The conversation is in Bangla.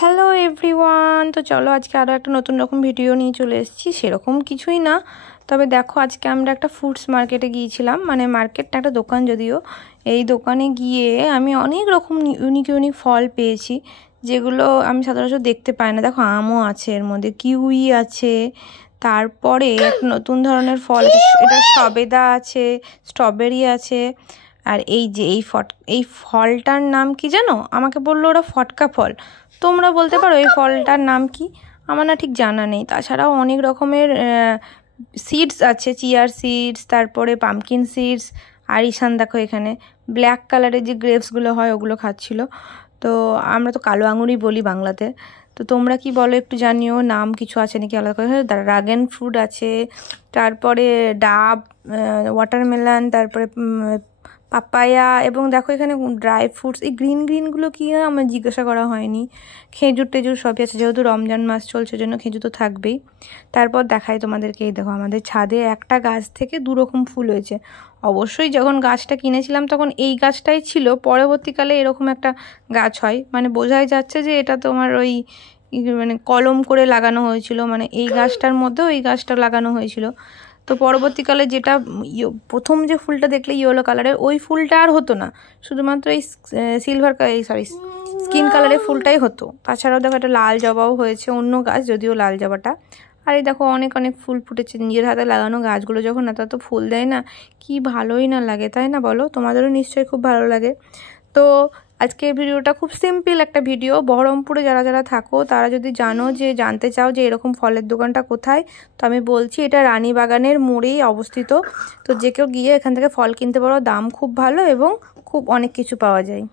হ্যালো এভরিওয়ান, তো চলো আজকে আরও একটা নতুন রকম ভিডিও নিয়ে চলে এসেছি। সেরকম কিছুই না, তবে দেখো আজকে আমরা একটা ফ্রুটস মার্কেটে গিয়েছিলাম। মানে মার্কেটটা একটা দোকান, যদিও এই দোকানে গিয়ে আমি অনেক রকম ইউনিক ইউনিক ফল পেয়েছি, যেগুলো আমি সচরাচর দেখতে পাই না। দেখো আমও আছে, এর মধ্যে কিউই আছে, তারপরে একটা নতুন ধরনের ফল আছে, এটা সবেদা আছে, স্ট্রবেরি আছে। আর এই যে এই ফলটার নাম কি জানো? আমাকে বললো ওরা ফটকা ফল। তোমরা বলতে পারো এই ফলটার নাম কি? আমার না ঠিক জানা নেই। তাছাড়াও অনেক রকমের সিডস আছে, চিয়ার সিডস, তারপরে পামকিন সিডস। আর ঈশান দেখো এখানে ব্ল্যাক কালারের যে গ্রেপসগুলো হয় ওগুলো খাচ্ছিল। তো আমরা তো কালো আঙুরই বলি বাংলাতে। তো তোমরা কি বলো একটু জানিও, নাম কিছু আছে নাকি আলাদা করে? ড্রাগন ফ্রুট আছে, তারপরে ডাব, ওয়াটারমেলন, তারপরে পাপায়া, এবং দেখো এখানে ড্রাই ফ্রুটস, এই গ্রিন গ্রিনগুলো কি আমার জিজ্ঞাসা করা হয়নি। খেজুর টেজুর সবই আছে, যেহেতু রমজান মাস চলছে জন্য খেজুর তো থাকবেই। তারপর দেখাই তোমাদেরকে, এই দেখো আমাদের ছাদে একটা গাছ থেকে দু রকম ফুল হয়েছে। অবশ্যই যখন গাছটা কিনেছিলাম তখন এই গাছটাই ছিল, পরবর্তীকালে এরকম একটা গাছ হয়, মানে বোঝাই যাচ্ছে যে এটা তোমার ওই মানে কলম করে লাগানো হয়েছিল, মানে এই গাছটার মধ্যেও এই গাছটা লাগানো হয়েছিল। তো পরবর্তীকালে যেটা প্রথম যে ফুলটা দেখলে ইয়েলো কালারের, ওই ফুলটা আর হতো না, শুধুমাত্র এই স্কিন কালারের ফুলটাই হতো। তাছাড়াও দেখো একটা লাল জবাও হয়েছে, অন্য গাছ যদিও লাল জবাটা। আর এই দেখো অনেক অনেক ফুল ফুটেছে। নিজের হাতে লাগানো গাছগুলো যখন এত ফুল দেয় না, কি ভালোই না লাগে, তাই না বলো? তোমাদেরও নিশ্চয়ই খুব ভালো লাগে। তো আজকের ভিডিওটা খুব সিম্পল একটা ভিডিও। বহরমপুরে যারা যারা থাকো তারা যদি জানতে চাও যে এরকম ফলের দোকানটা কোথায়, তো আমি বলছি এটা রানীবাগানের মোড়েই অবস্থিত। তো যে কেউ গিয়ে এখান থেকে ফল কিনতে পারো, দাম খুব ভালো এবং খুব অনেক কিছু পাওয়া যায়।